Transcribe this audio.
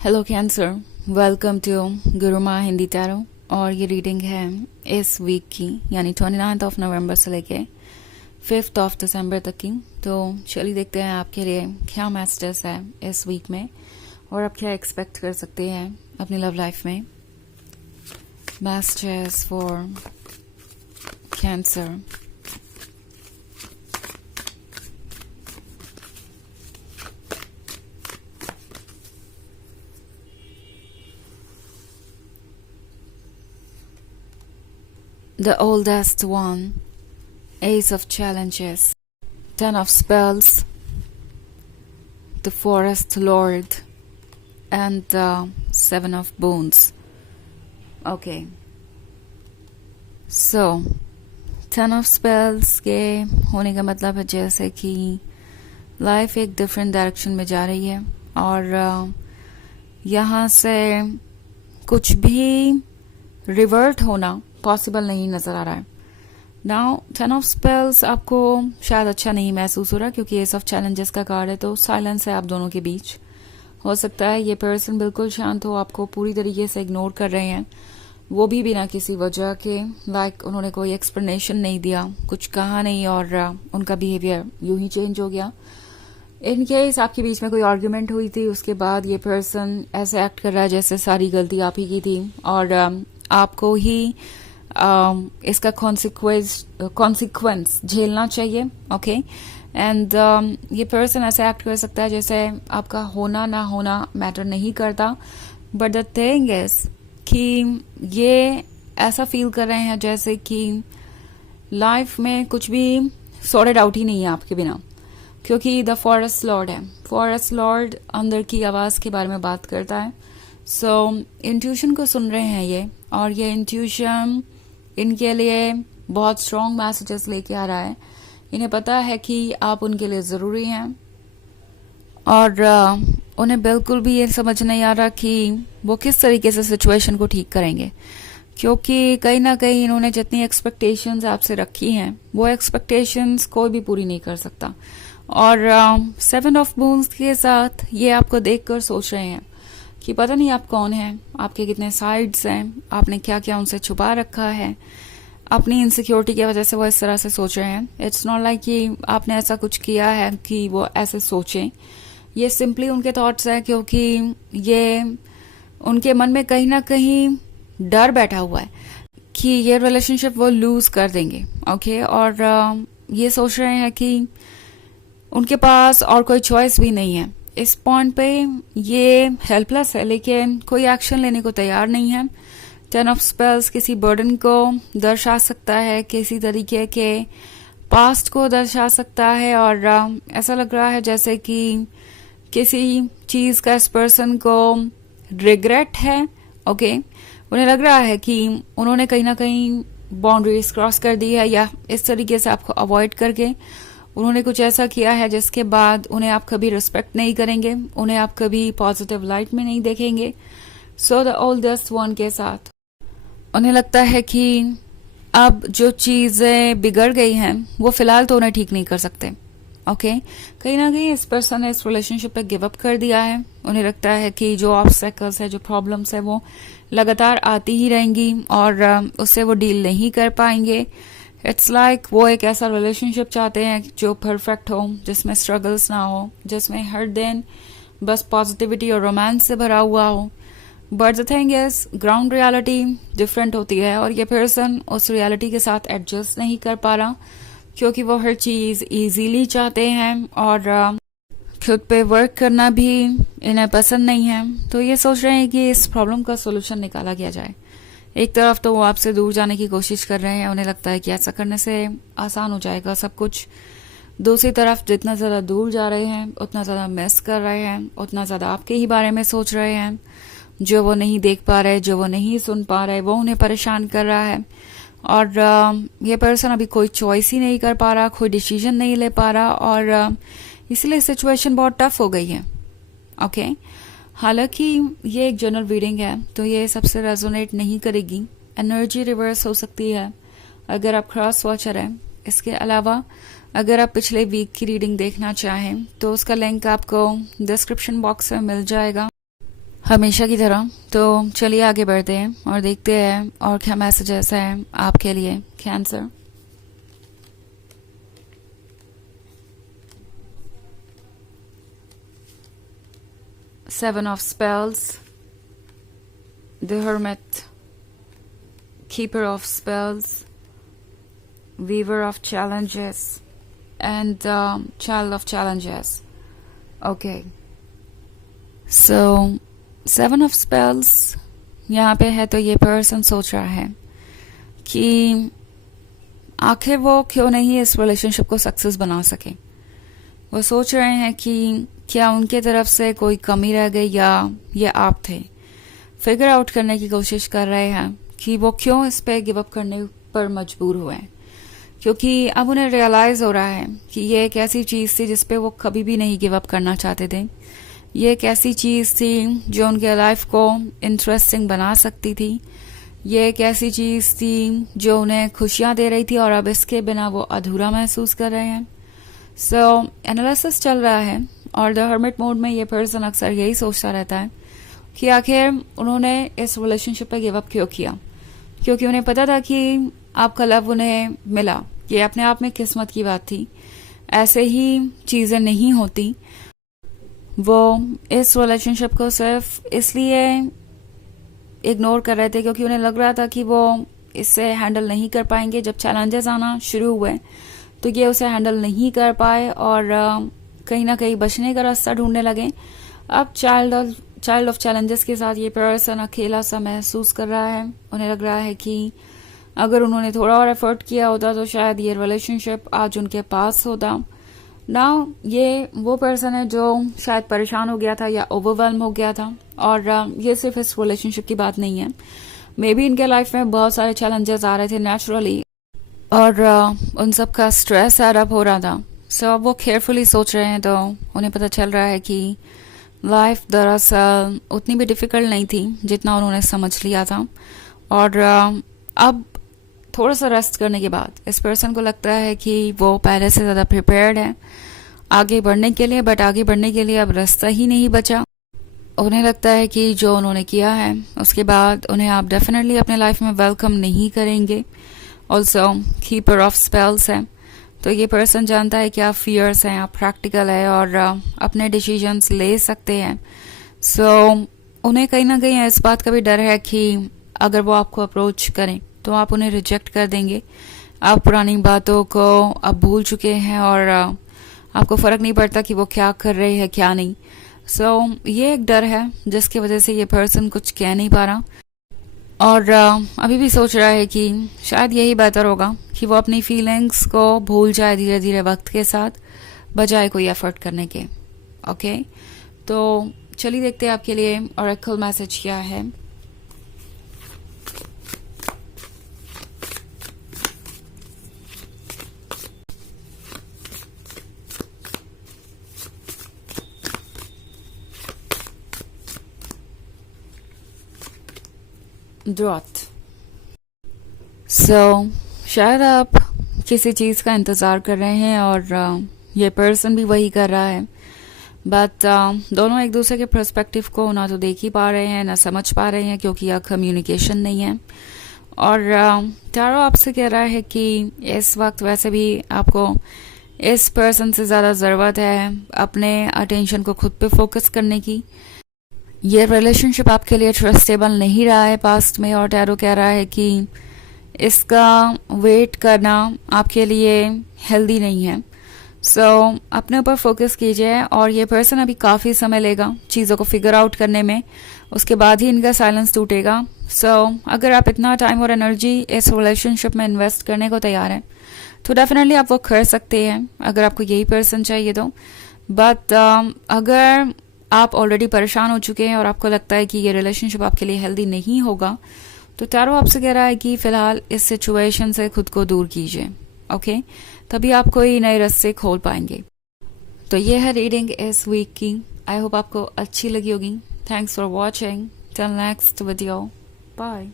Hello Cancer, welcome to Guruma Hindi tarot. और ये reading है इस वीक की, यानी 29 नवंबर से लेके 5 दिसंबर तक की। तो चलिए देखते हैं आपके लिए क्या मैसेजेस है इस वीक में और आप क्या एक्सपेक्ट कर सकते हैं अपनी लव लाइफ में। Messages for cancer. The oldest one, Ace of Challenges, 10 of Spells, the Forest Lord, and the 7 of Boons. Okay. So, 10 of Spells के होने का मतलब है जैसे कि लाइफ एक डिफरेंट डायरेक्शन में जा रही है और यहाँ से कुछ भी रिवर्ट होना पॉसिबल नहीं नजर आ रहा है। नाउ 10 ऑफ स्पेल्स आपको शायद अच्छा नहीं महसूस हो रहा क्योंकि एस ऑफ चैलेंजेस का कार्ड है, तो साइलेंस है आप दोनों के बीच। हो सकता है ये पर्सन बिल्कुल शांत हो, आपको पूरी तरीके से इग्नोर कर रहे हैं, वो भी बिना किसी वजह के। लाइक उन्होंने कोई एक्सप्लेनेशन नहीं दिया, कुछ कहा नहीं और उनका बिहेवियर यूं ही चेंज हो गया। इन केस आपके बीच में कोई आर्ग्यूमेंट हुई थी, उसके बाद ये पर्सन ऐसे एक्ट कर रहा है जैसे सारी गलती आप ही की थी और आपको ही इसका कॉन्सिक्वेंस झेलना चाहिए। ओके एंड ये पर्सन ऐसे एक्ट कर सकता है जैसे आपका होना ना होना मैटर नहीं करता, बट द थिंग इज कि ये ऐसा फील कर रहे हैं जैसे कि लाइफ में कुछ भी सॉर्टेड आउट ही नहीं है आपके बिना, क्योंकि द फॉरेस्ट लॉर्ड है। फॉरेस्ट लॉर्ड अंदर की आवाज के बारे में बात करता है। सो इंट्यूशन को सुन रहे हैं ये, और ये इंट्यूशन इनके लिए बहुत स्ट्रॉन्ग मैसेजेस लेके आ रहा है। इन्हें पता है कि आप उनके लिए ज़रूरी हैं और उन्हें बिल्कुल भी ये समझ नहीं आ रहा कि वो किस तरीके से सिचुएशन को ठीक करेंगे, क्योंकि कहीं ना कहीं इन्होंने जितनी एक्सपेक्टेशंस आपसे रखी हैं वो एक्सपेक्टेशंस कोई भी पूरी नहीं कर सकता। और 7 ऑफ बून्स के साथ ये आपको देखकर सोच रहे हैं कि पता नहीं आप कौन हैं, आपके कितने साइड्स हैं, आपने क्या क्या उनसे छुपा रखा है। अपनी इनसिक्योरिटी की वजह से वो इस तरह से सोच रहे हैं। इट्स नॉट लाइक कि आपने ऐसा कुछ किया है कि वो ऐसे सोचें, ये सिंपली उनके थॉट्स हैं, क्योंकि ये उनके मन में कहीं ना कहीं डर बैठा हुआ है कि ये रिलेशनशिप वो लूज कर देंगे। ओके और ये सोच रहे हैं कि उनके पास और कोई चॉइस भी नहीं है। इस पॉइंट पे ये हेल्पलेस है, लेकिन कोई एक्शन लेने को तैयार नहीं है। 10 ऑफ स्पेल्स किसी बर्डन को दर्शा सकता है, किसी तरीके के पास्ट को दर्शा सकता है, और ऐसा लग रहा है जैसे कि किसी चीज का इस पर्सन को रिग्रेट है। ओके उन्हें लग रहा है कि उन्होंने कहीं ना कहीं बाउंड्रीज क्रॉस कर दी है, या इस तरीके से आपको अवॉइड करके उन्होंने कुछ ऐसा किया है जिसके बाद उन्हें आप कभी रिस्पेक्ट नहीं करेंगे, उन्हें आप कभी पॉजिटिव लाइट में नहीं देखेंगे। सो द ओल्डेस्ट वन के साथ उन्हें लगता है कि अब जो चीजें बिगड़ गई हैं वो फिलहाल तो उन्हें ठीक नहीं कर सकते। ओके कहीं ना कहीं इस पर्सन ने इस रिलेशनशिप पे गिव अप कर दिया है। उन्हें लगता है कि जो ऑब्स्टेकल्स है, जो प्रॉब्लम्स है, वो लगातार आती ही रहेंगी और उससे वो डील नहीं कर पाएंगे। इट्स लाइक वो एक ऐसा रिलेशनशिप चाहते हैं जो परफेक्ट हो, जिसमें स्ट्रगल्स ना हो, जिसमें हर दिन बस पॉजिटिविटी और रोमांस से भरा हुआ हो। But the thing is ground reality different होती है और ये पर्सन उस रियलिटी के साथ एडजस्ट नहीं कर पा रहा, क्योंकि वो हर चीज इजीली चाहते हैं और खुद पे वर्क करना भी इन्हें पसंद नहीं है। तो ये सोच रहे हैं कि इस प्रॉब्लम का सोल्यूशन निकाला गया जाए। एक तरफ तो वो आपसे दूर जाने की कोशिश कर रहे हैं, उन्हें लगता है कि ऐसा करने से आसान हो जाएगा सब कुछ। दूसरी तरफ जितना ज़्यादा दूर जा रहे हैं उतना ज़्यादा मिस कर रहे हैं, उतना ज़्यादा आपके ही बारे में सोच रहे हैं। जो वो नहीं देख पा रहे, जो वो नहीं सुन पा रहे, वो उन्हें परेशान कर रहा है। और ये पर्सन अभी कोई चॉइस ही नहीं कर पा रहा, कोई डिसीजन नहीं ले पा रहा, और इसलिए सिचुएशन बहुत टफ हो गई है। ओके हालांकि ये एक जनरल रीडिंग है तो ये सबसे रेजोनेट नहीं करेगी, एनर्जी रिवर्स हो सकती है अगर आप क्रॉस वॉचर हैं। इसके अलावा अगर आप पिछले वीक की रीडिंग देखना चाहें तो उसका लिंक आपको डिस्क्रिप्शन बॉक्स में मिल जाएगा। हमेशा की तरह। तो चलिए आगे बढ़ते हैं और देखते हैं और क्या मैसेजेस हैं आपके लिए cancer. Seven of Spells, the Hermit, Keeper of Spells, Weaver of Challenges, and Child of Challenges. Okay. So, Seven of Spells यहाँ पे है, तो ये पर्सन सोच रहा है कि आखिर वो क्यों नहीं इस रिलेशनशिप को सक्सेस बना सके। वो सोच रहे हैं कि क्या उनके तरफ से कोई कमी रह गई या ये आप थे। फिगर आउट करने की कोशिश कर रहे हैं कि वो क्यों इस पे गिव अप करने पर मजबूर हुए, क्योंकि अब उन्हें रियलाइज हो रहा है कि ये एक ऐसी चीज थी जिसपे वो कभी भी नहीं गिव अप करना चाहते थे। ये एक ऐसी चीज थी जो उनके लाइफ को इंटरेस्टिंग बना सकती थी। ये एक ऐसी चीज थी जो उन्हें खुशियां दे रही थी और अब इसके बिना वो अधूरा महसूस कर रहे हैं। सो एनालिसिस चल रहा है और द हर्मिट मोड में ये पर्सन अक्सर यही सोचता रहता है कि आखिर उन्होंने इस रिलेशनशिप पे गिव अप क्यों किया, क्योंकि उन्हें पता था कि आपका लव उन्हें मिला। ये अपने आप में किस्मत की बात थी, ऐसे ही चीजें नहीं होती। वो इस रिलेशनशिप को सिर्फ इसलिए इग्नोर कर रहे थे क्योंकि उन्हें लग रहा था कि वो इससे हैंडल नहीं कर पाएंगे। जब चैलेंजेस आना शुरू हुए तो ये उसे हैंडल नहीं कर पाए और कहीं ना कहीं बचने का रास्ता ढूंढने लगे। अब चाइल्ड ऑफ चैलेंजेस के साथ ये पर्सन अकेला सा महसूस कर रहा है। उन्हें लग रहा है कि अगर उन्होंने थोड़ा और एफर्ट किया होता तो शायद ये रिलेशनशिप आज उनके पास होता। नाउ ये वो पर्सन है जो शायद परेशान हो गया था या ओवरवेल्म हो गया था, और ये सिर्फ इस रिलेशनशिप की बात नहीं है। मे बी इनके लाइफ में बहुत सारे चैलेंजेस आ रहे थे नेचुरली, और उन सब का स्ट्रेस एडअप हो रहा था। सो अब वो केयरफुली सोच रहे हैं तो उन्हें पता चल रहा है कि लाइफ दरअसल उतनी भी डिफिकल्ट नहीं थी जितना उन्होंने समझ लिया था। और अब थोड़ा सा रेस्ट करने के बाद इस पर्सन को लगता है कि वो पहले से ज़्यादा प्रिपेयर्ड है आगे बढ़ने के लिए, बट आगे बढ़ने के लिए अब रास्ता ही नहीं बचा। उन्हें लगता है कि जो उन्होंने किया है उसके बाद उन्हें आप डेफिनेटली अपने लाइफ में वेलकम नहीं करेंगे। ऑल्सो कीपर ऑफ स्पेल्स है, तो ये पर्सन जानता है कि आप फियर्स हैं, आप प्रैक्टिकल है और अपने डिसीजंस ले सकते हैं। सो उन्हें कहीं ना कहीं इस बात का भी डर है कि अगर वो आपको अप्रोच करें तो आप उन्हें रिजेक्ट कर देंगे। आप पुरानी बातों को अब भूल चुके हैं और आपको फर्क नहीं पड़ता कि वो क्या कर रहे हैं क्या नहीं। सो ये एक डर है जिसकी वजह से ये पर्सन कुछ कह नहीं पा रहा, और अभी भी सोच रहा है कि शायद यही बेहतर होगा कि वो अपनी फीलिंग्स को भूल जाए धीरे धीरे वक्त के साथ, बजाय कोई एफर्ट करने के। ओके, तो चलिए देखते हैं आपके लिए ऑरेकल मैसेज क्या है। ड्रॉथ। शायद आप किसी चीज का इंतजार कर रहे हैं और ये पर्सन भी वही कर रहा है, बट दोनों एक दूसरे के पर्सपेक्टिव को ना तो देख ही पा रहे हैं ना समझ पा रहे हैं, क्योंकि यह कम्युनिकेशन नहीं है। और टैरो आपसे कह रहा है कि इस वक्त वैसे भी आपको इस पर्सन से ज्यादा जरूरत है अपने अटेंशन को खुद पे फोकस करने की। ये रिलेशनशिप आपके लिए ट्रस्टेबल नहीं रहा है पास्ट में, और टैरो कह रहा है कि इसका वेट करना आपके लिए हेल्दी नहीं है। सो अपने ऊपर फोकस कीजिए, और ये पर्सन अभी काफ़ी समय लेगा चीज़ों को फिगर आउट करने में, उसके बाद ही इनका साइलेंस टूटेगा। सो अगर आप इतना टाइम और एनर्जी इस रिलेशनशिप में इन्वेस्ट करने को तैयार हैं तो डेफिनेटली आप वो कर सकते हैं अगर आपको यही पर्सन चाहिए तो। बट अगर आप ऑलरेडी परेशान हो चुके हैं और आपको लगता है कि ये रिलेशनशिप आपके लिए हेल्दी नहीं होगा, तो टैरो आपसे कह रहा है कि फिलहाल इस सिचुएशन से खुद को दूर कीजिए। ओके, तभी आप कोई नए रास्ते खोल पाएंगे। तो ये है रीडिंग इस वीक की। आई होप आपको अच्छी लगी होगी। Thanks for watching. Till next video, bye.